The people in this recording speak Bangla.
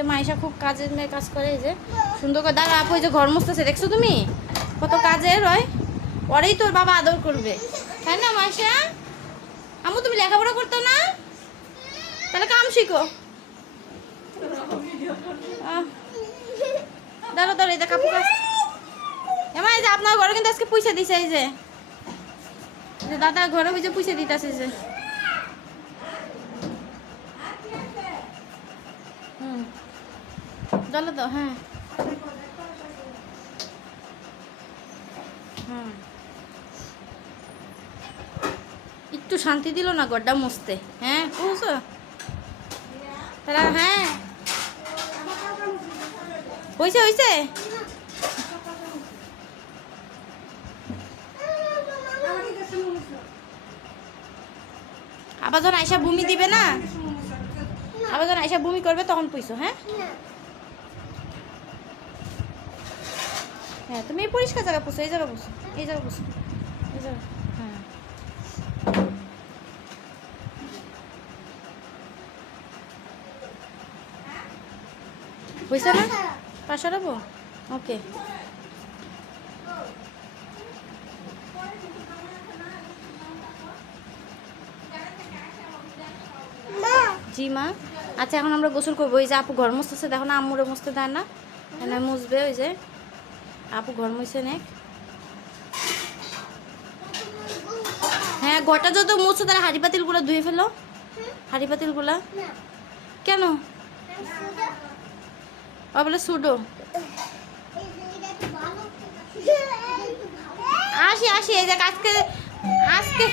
যে মাইশা খুব কাজের মেয়ে কাজ করে, এই যে সুন্দর করে দাঁড়া আপু, এই যে ঘর মুছতেছে দেখছো তুমি কত কাজের হয়, পরেই তোর বাবা আদর করবে, তাই না মাইশা? আমু তুমি লেখাপড়া করতো না, তাহলে কাম শিখো। দাঁড়ো দাঁড়ো, এই যে কাপড় কাজ এমা, এই যে আপনার ঘরে কিন্তু আজকে পয়সা দিছে, এই যে দাদা ঘরে ওই যে পয়সা দিতেছে যে। চলো তো, হ্যাঁ হুম, একটু শান্তি দিল না গড্ডা মুছতে, হ্যাঁ বুঝছো তারা? হ্যাঁ হয়েছে হয়েছে, আবার যখন আয়সা ভূমি দিবে না, আবার যখন আয়সা ভূমি করবে তখন পুইছো। হ্যাঁ হ্যাঁ, তুমি এই পরিষ্কার জায়গা পুষো, এই জায়গা পুষো, এই জায়গা পুষো, এই জায়গা, হ্যাঁ বুঝছো না? পাশে রাখবো, ওকে। জি মা। আচ্ছা এখন আমরা গোসল করবো, ওই যে আপু ঘর মুছতেছে, দেখো না আম্মুরে মুছতে দেয় না, এনে মুছবে, ওই যে আপু ঘর মুছে নেক। হ্যাঁ ঘরটা যত মুছছো তারা হাঁড়ি পাতিলগুলো ধুয়ে ফেলো, হাঁড়ি পাতিলগুলা। কেন? ও বলে সুডো। আসি আসি, এই দেখ আজকে আজকে